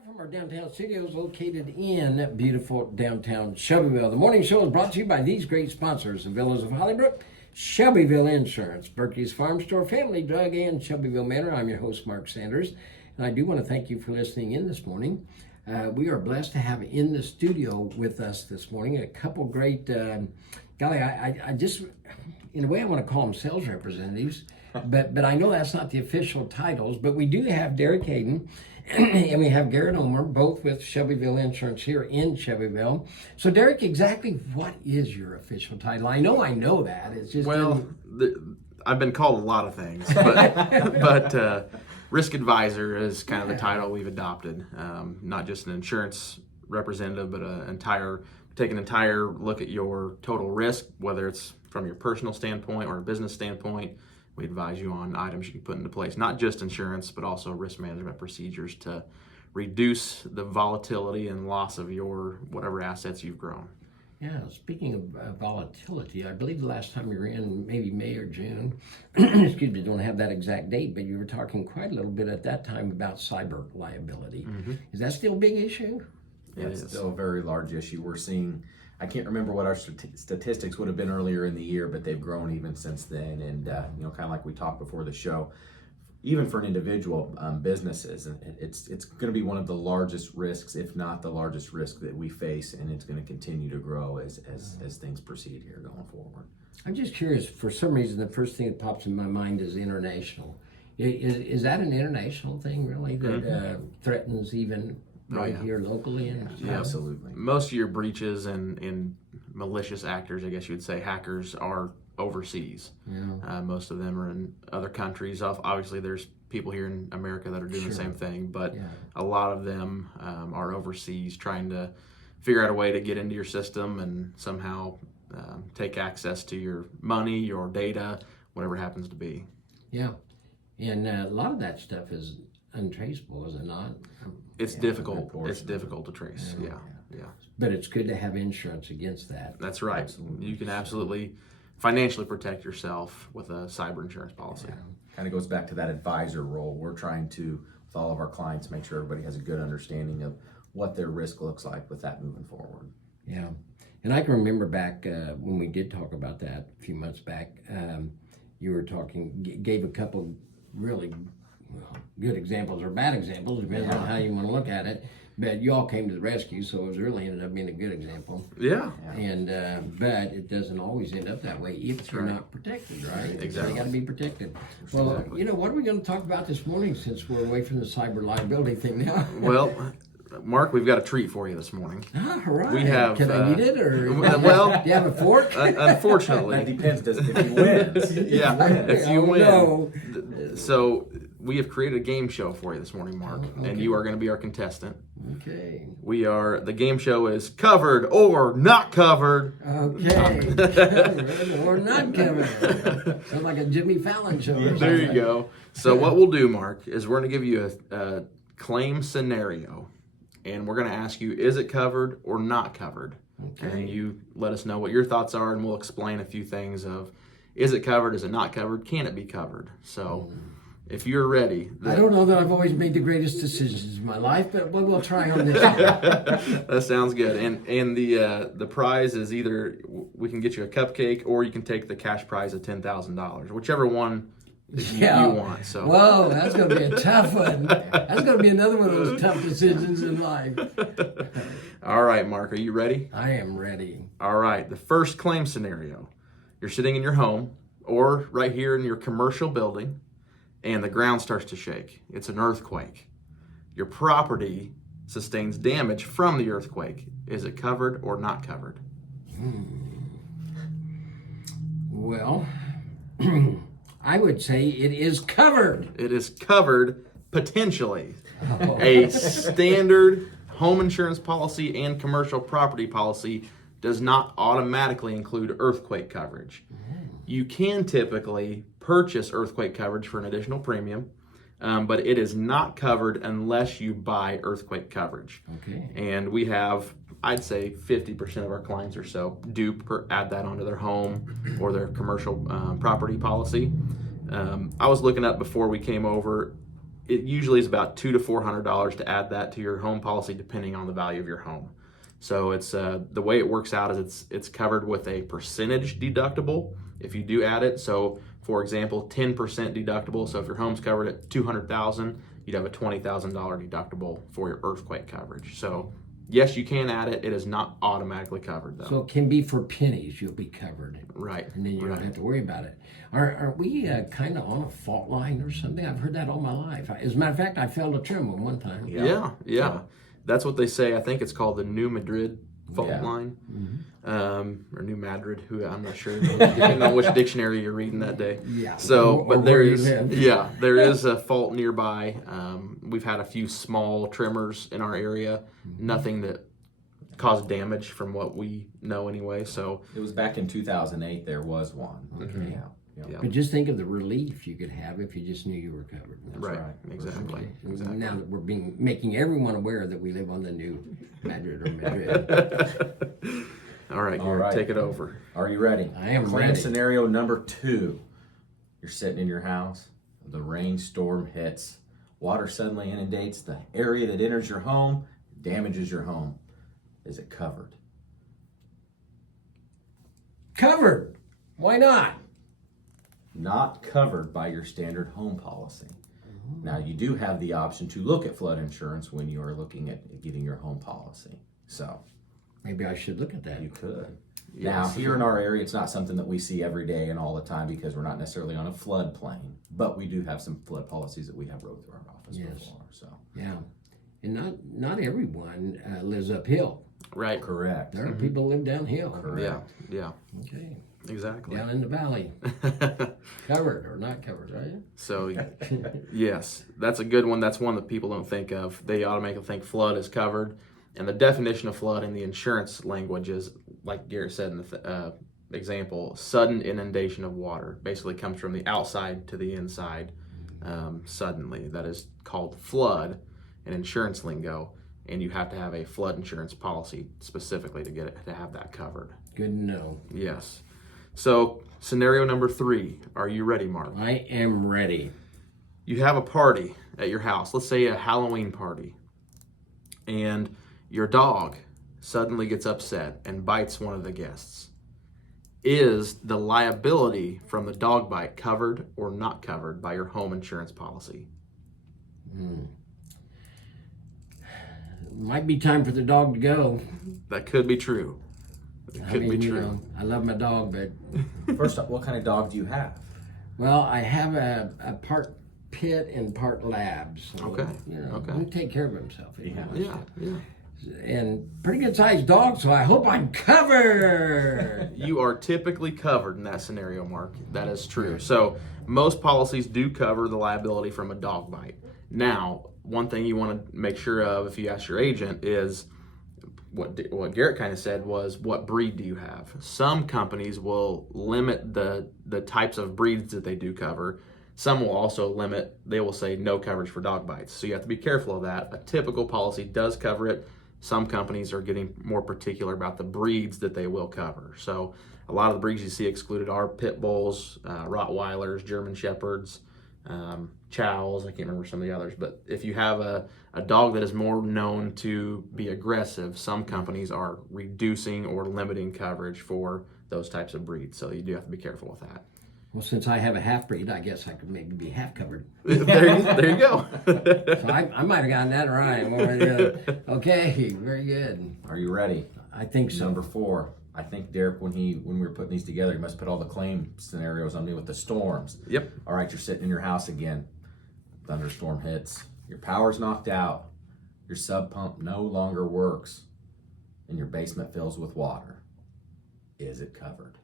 Live from our downtown studios located in beautiful downtown Shelbyville. The morning show is brought to you by these great sponsors: the Villas of Hollybrook, Shelbyville Insurance, Berkey's Farm Store, Family Drug, and Shelbyville Manor. I'm your host, Mark Sanders, and I do want to thank you for listening in this morning. We are blessed to have in the studio with us this morning a couple great, I just, in a way I want to call them sales representatives, but I know that's not the official titles, but we do have Derek Hayden and we have Garrett Omer, both with Shelbyville Insurance here in Shelbyville. So Derek, exactly what is your official title? I know that. It's just I've been called a lot of things, but risk advisor is kind of the title we've adopted. Not just an insurance representative, but take an entire look at your total risk, whether it's from your personal standpoint or a business standpoint. We advise you on items you can put into place, not just insurance, but also risk management procedures to reduce the volatility and loss of your whatever assets you've grown. Yeah, speaking of volatility, I believe the last time you were in, maybe May or June, excuse me, don't have that exact date, but you were talking quite a little bit at that time about cyber liability. Mm-hmm. Is that still a big issue? Yeah, it's still a very large issue. We're seeing, I can't remember what our statistics would have been earlier in the year, but they've grown even since then. And, kind of like we talked before the show, even for an individual businesses, it's going to be one of the largest risks, if not the largest risk that we face, and it's going to continue to grow as things proceed here going forward. I'm just curious, for some reason, the first thing that pops in my mind is international. Is that an international thing, really, that threatens even here locally? Yeah, absolutely. Most of your breaches and malicious actors, I guess you would say, hackers, are overseas. Yeah. Most of them are in other countries. Obviously, there's people here in America that are doing the same thing, but a lot of them are overseas trying to figure out a way to get into your system and somehow take access to your money, your data, whatever it happens to be. Yeah, and a lot of that stuff is untraceable, is it not? It's difficult. It's difficult to trace. Yeah. But it's good to have insurance against that. That's right. Absolutely. You can absolutely financially protect yourself with a cyber insurance policy. Yeah. Kind of goes back to that advisor role. We're trying to, with all of our clients, make sure everybody has a good understanding of what their risk looks like with that moving forward. Yeah. And I can remember back when we did talk about that a few months back, you were gave a couple really good examples or bad examples, depending on how you want to look at it. But you all came to the rescue, so it really ended up being a good example. Yeah. And but it doesn't always end up that way if you're not protected, right? Exactly. You got to be protected. Well, what are we going to talk about this morning, since we're away from the cyber liability thing now? Well, Mark, we've got a treat for you this morning. All right. We have. Can I eat it, or well? Do you have a fork? That depends. If you win. If you win. No. So we have created a game show for you this morning, Mark, and you are going to be our contestant. Okay. The game show is Covered or Not Covered. Okay. Covered or not covered. Sounds like a Jimmy Fallon show. There you go. So what we'll do, Mark, is we're going to give you a claim scenario, and we're going to ask you, is it covered or not covered? Okay. And you let us know what your thoughts are, and we'll explain a few things of, is it covered, is it not covered, can it be covered? So if you're ready. I don't know that I've always made the greatest decisions in my life, but we'll try on this. That sounds good. And the prize is either we can get you a cupcake, or you can take the cash prize of $10,000, whichever one you want. So. Whoa, that's going to be a tough one. That's going to be another one of those tough decisions in life. All right, Mark, are you ready? I am ready. All right, the first claim scenario. You're sitting in your home or right here in your commercial building, and the ground starts to shake. It's an earthquake. Your property sustains damage from the earthquake. Is it covered or not covered? Well, I would say it is covered. It is covered potentially. A standard home insurance policy and commercial property policy does not automatically include earthquake coverage. You can typically purchase earthquake coverage for an additional premium, but it is not covered unless you buy earthquake coverage. Okay. And we have, I'd say 50% of our clients or so do add that onto their home or their commercial property policy. I was looking up before we came over, it usually is about $200 to $400 to add that to your home policy, depending on the value of your home. So it's the way it works out is it's covered with a percentage deductible if you do add it. So for example, 10% deductible. So if your home's covered at $200,000, you'd have a $20,000 deductible for your earthquake coverage. So yes, you can add it. It is not automatically covered though. So it can be for pennies. You'll be covered. Right. And then you right. don't have to worry about it. Are we kind of on a fault line or something? I've heard that all my life. As a matter of fact, I failed a trim one time. Yeah. That's what they say. I think it's called the New Madrid fault line, or New Madrid. Who I'm not sure, depending on which dictionary you're reading that day. Yeah. So, or but there where you is, live. there is a fault nearby. We've had a few small tremors in our area. Nothing that caused damage from what we know anyway. So It was back in 2008. There was one. Okay. Yeah. But just think of the relief you could have if you just knew you were covered. right, right. exactly. Now that we're making everyone aware that we live on the new Madrid or Madrid. All right, Gary, right. take it over. Are you ready? I am Claim ready. scenario number 2. You're sitting in your house. The rainstorm hits. Water suddenly inundates the area that enters your home, damages your home. Is it covered? Covered. Why not? Not covered by your standard home policy. Now, you do have the option to look at flood insurance when you are looking at getting your home policy. So, Maybe I should look at that. you could. Now, here in our area, it's not something that we see every day and all the time because we're not necessarily on a flood plain, but we do have some flood policies that we have wrote through our office before. So, Yeah. And not everyone lives uphill. Right. correct. There are people who live downhill. Correct. Yeah, Okay. exactly. Down in the valley. Covered or not covered, right? So, yes, that's a good one. That's one that people don't think of. They automatically think flood is covered. And the definition of flood in the insurance language is, like Garrett said in the example, sudden inundation of water. Basically comes from the outside to the inside suddenly. That is called flood in insurance lingo. And you have to have a flood insurance policy specifically to get it to have that covered. Good to know. Yes. So, scenario number 3. Are you ready, Mark? I am ready. You have a party at your house. Let's say a Halloween party. And your dog suddenly gets upset and bites one of the guests. Is the liability from the dog bite covered or not covered by your home insurance policy? Might be time for the dog to go. That could be true. It could be true. I love my dog, but First up, what kind of dog do you have? well, I have a part pit and part lab. So, Okay. He can take care of himself. if he wants Yeah. to. And pretty good sized dog, so I hope I'm covered. You are typically covered in that scenario, Mark. That is true. So most policies do cover the liability from a dog bite. Now, one thing you want to make sure of if you ask your agent is what Garrett kind of said was, what breed do you have? Some companies will limit the types of breeds that they do cover. Some will also limit, they will say no coverage for dog bites. So you have to be careful of that. A typical policy does cover it. Some companies are getting more particular about the breeds that they will cover. So a lot of the breeds you see excluded are pit bulls, Rottweilers, German Shepherds, Chows. I can't remember some of the others. But if you have a dog that is more known to be aggressive, some companies are reducing or limiting coverage for those types of breeds. So you do have to be careful with that. Well, since I have a half breed, I guess I could maybe be half covered. there you go. So I might have gotten that right. Okay, very good. Are you ready? I think so. Number 4. I think Derek, when we were putting these together, he must put all the claim scenarios on me with the storms. Yep. All right, you're sitting in your house again. Thunderstorm hits. Your power's knocked out. Your sub pump no longer works. And your basement fills with water. Is it covered?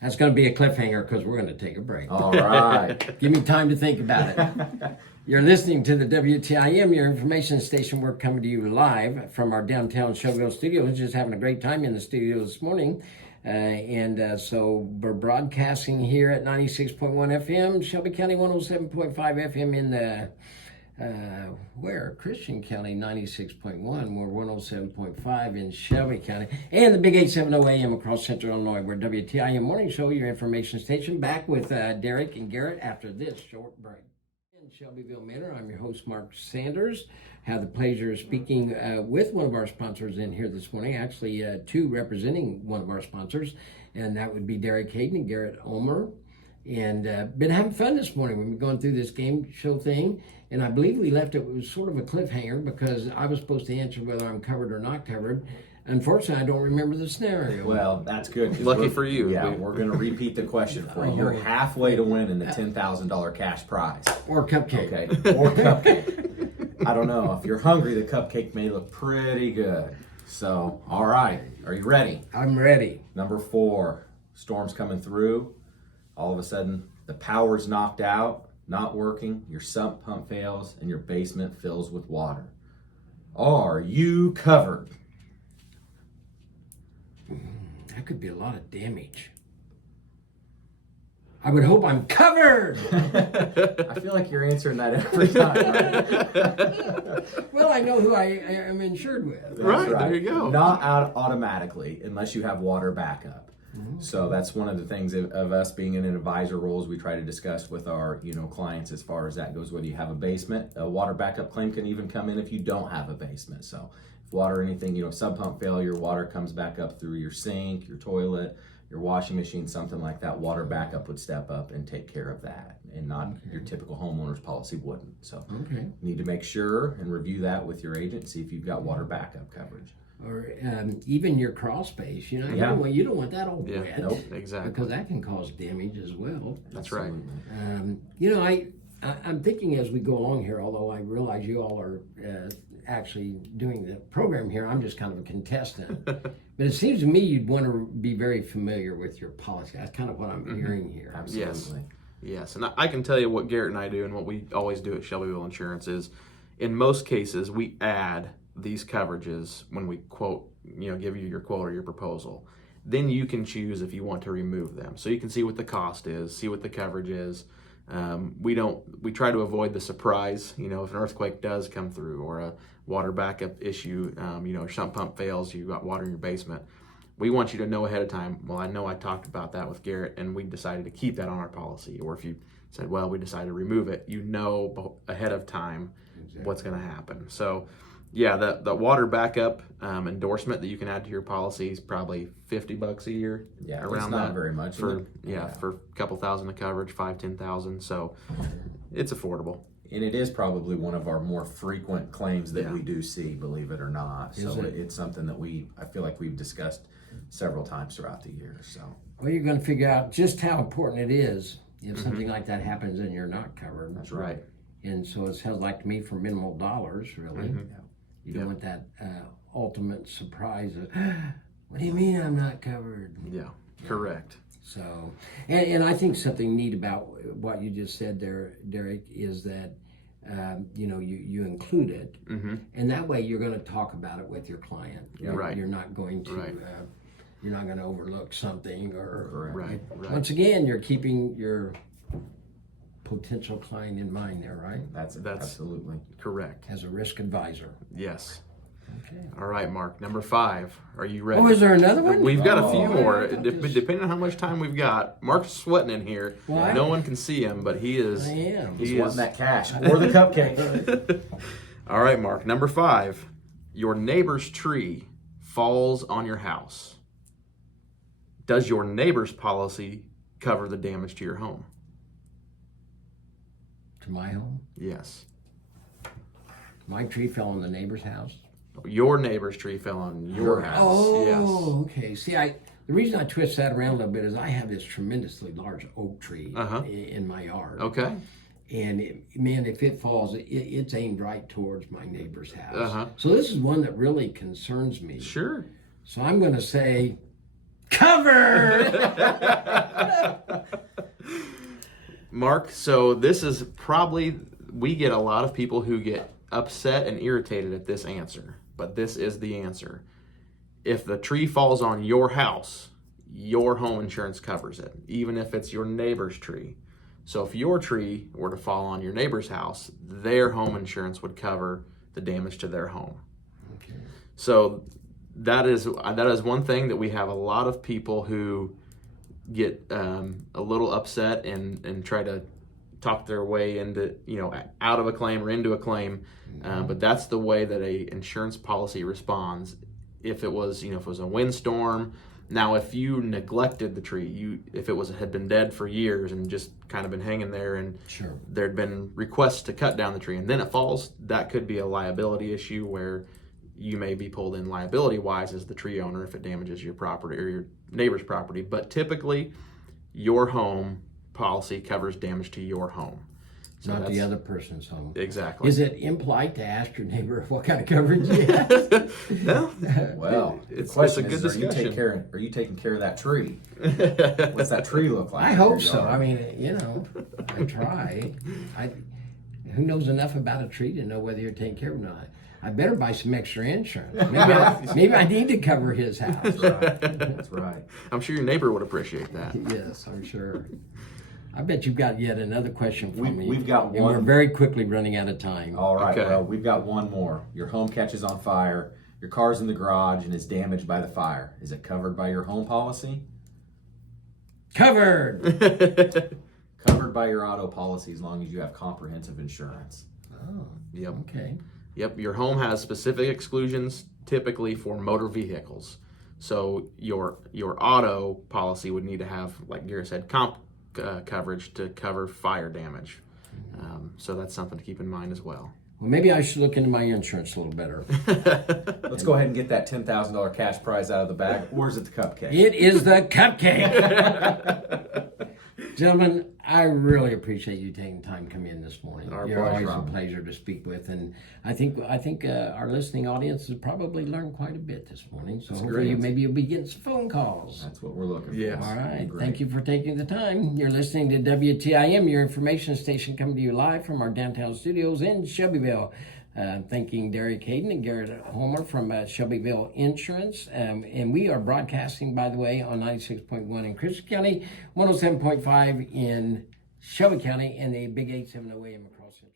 That's going to be a cliffhanger because we're going to take a break. All right. Give me time to think about it. You're listening to the WTIM, your information station. We're coming to you live from our downtown Shelbyville studios. Just having a great time in the studio this morning. So we're broadcasting here at 96.1 FM, Shelby County 107.5 FM in the, Christian County 96.1, we're 107.5 in Shelby County, and the big 870 AM across Central Illinois. We're WTIM Morning Show, your information station, back with Derek and Garrett after this short break. In Shelbyville Manor, I'm your host, Mark Sanders. Have the pleasure of speaking with one of our sponsors in here this morning. Actually, two representing one of our sponsors, and that would be Derek Hayden and Garrett Ulmer. And been having fun this morning. We've been going through this game show thing, and I believe we left it was sort of a cliffhanger because I was supposed to answer whether I'm covered or not covered. Unfortunately, I don't remember the scenario. Well, that's good. Lucky for you. Yeah, we're going to repeat the question for you. You're halfway to winning the $10,000 cash prize. Or cupcake. Okay, or cupcake. I don't know. If you're hungry, the cupcake may look pretty good. So, all right. Are you ready? I'm ready. Number 4, storm's coming through. All of a sudden, the power's knocked out, not working, your sump pump fails, and your basement fills with water. Are you covered? That could be a lot of damage. I would hope I'm covered. I feel like you're answering that every time. Right? Well, I know who I am insured with. That's Right, there you go. Not out automatically unless you have water backup. So that's one of the things of us being in an advisor roles we try to discuss with our clients as far as that goes. Whether you have a basement, a water backup claim can even come in if you don't have a basement. So if water or anything, sub pump failure, water comes back up through your sink, your toilet, your washing machine, something like that, water backup would step up and take care of that, and not your typical homeowner's policy wouldn't. So you need to make sure and review that with your agent, see if you've got water backup coverage. Or even your crawl space, you don't want that all wet. Nope. Exactly. Because that can cause damage as well. That's right. I'm thinking as we go along here, although I realize you all are actually doing the program here, I'm just kind of a contestant. But it seems to me you'd want to be very familiar with your policy. That's kind of what I'm hearing here. Absolutely. Yes, and I can tell you what Garrett and I do and what we always do at Shelbyville Insurance is, in most cases, we add these coverages when we quote, give you your quote or your proposal. Then you can choose if you want to remove them. So you can see what the cost is, see what the coverage is. We try to avoid the surprise, if an earthquake does come through or a water backup issue, sump pump fails, you've got water in your basement. We want you to know ahead of time, well, I know I talked about that with Garrett and we decided to keep that on our policy. Or if you said, well, we decided to remove it, ahead of time what's going to happen. So yeah, the water backup endorsement that you can add to your policy is probably $50 a year. Yeah, around it's not that very much for a couple thousand of coverage, 5,000-10,000. So it's affordable. And it is probably one of our more frequent claims that we do see, believe it or not. So it's something that I feel like we've discussed several times throughout the year. So Well, you're going to figure out just how important it is if something like that happens and you're not covered. that's right. And so it sounds like to me for minimal dollars, really. You don't want that ultimate surprise of, what do you mean I'm not covered? Yeah, correct. So, and I think something neat about what you just said there, Derek, is that, you include it. And that way you're going to talk about it with your client. Right. You're not going to, you're not going to overlook something or, Right. Once again, you're keeping your potential client in mind there, right? That's absolutely correct. As a risk advisor. Yes. Okay. All right, Mark. Number 5. Are you ready? Oh, is there another one? We've got a few more. I thought this- Depending on how much time we've got. Mark's sweating in here. Well, no one can see him, but he is. I am. He's wanting that cash or the cupcake. All right, Mark. Number 5. Your neighbor's tree falls on your house. Does your neighbor's policy cover the damage to your home? To my home? Yes. My tree fell on the neighbor's house. Your neighbor's tree fell on your house. Oh, Yes. okay. See, the reason I twist that around a little bit is I have this tremendously large oak tree in my yard. Okay. And if it falls, it's aimed right towards my neighbor's house. So this is one that really concerns me. Sure. So I'm going to say, cover. Mark, so this is probably, we get a lot of people who get upset and irritated at this answer, but this is the answer. If the tree falls on your house, your home insurance covers it, even if it's your neighbor's tree. So if your tree were to fall on your neighbor's house, their home insurance would cover the damage to their home. Okay. So that is one thing that we have a lot of people who get a little upset and try to talk their way into, out of a claim or into a claim. But that's the way that a insurance policy responds. If it was, if it was a windstorm. Now, if you neglected the tree, if it had been dead for years and just kind of been hanging there, and Sure. there'd been requests to cut down the tree, and then it falls, that could be a liability issue where you may be pulled in liability-wise as the tree owner if it damages your property or your neighbor's property. But typically, your home policy covers damage to your home. So Not the other person's home. Exactly. Is it impolite to ask your neighbor what kind of coverage he has? No. Well, It's the question a good is, discussion. are you taking care of that tree? What's that tree look like? I in hope your so. yard? I mean, I try. Who knows enough about a tree to know whether you're taking care of it or not? I better buy some extra insurance. Maybe I need to cover his house. That's right. That's right. I'm sure your neighbor would appreciate that. Yes, I'm sure. I bet you've got yet another question for me. We've got and one. we're very quickly running out of time. All right, Okay. well, we've got one more. Your home catches on fire, your car's in the garage and is damaged by the fire. Is it covered by your home policy? Covered. Covered by your auto policy as long as you have comprehensive insurance. Oh, Yep. okay. Yep. Your home has specific exclusions typically for motor vehicles. So your auto policy would need to have, like Gary said, comp coverage to cover fire damage. So that's something to keep in mind as well. Well, maybe I should look into my insurance a little better. Let's go ahead and get that $10,000 cash prize out of the bag. Or is it the cupcake? It is the cupcake. Gentlemen, I really appreciate you taking time to come in this morning. Our You're pleasure. always a pleasure to speak with, and I think our listening audience has probably learned quite a bit this morning. So hopefully, great. maybe you'll be getting some phone calls. That's what we're looking Yes. for. All right. Great. Thank you for taking the time. You're listening to WTIM, your information station, coming to you live from our downtown studios in Shelbyville. Thanking Derek Hayden and Garrett Homer from Shelbyville Insurance. And we are broadcasting, by the way, on 96.1 in Christian County, 107.5 in Shelby County, and the Big 870 AM across Central.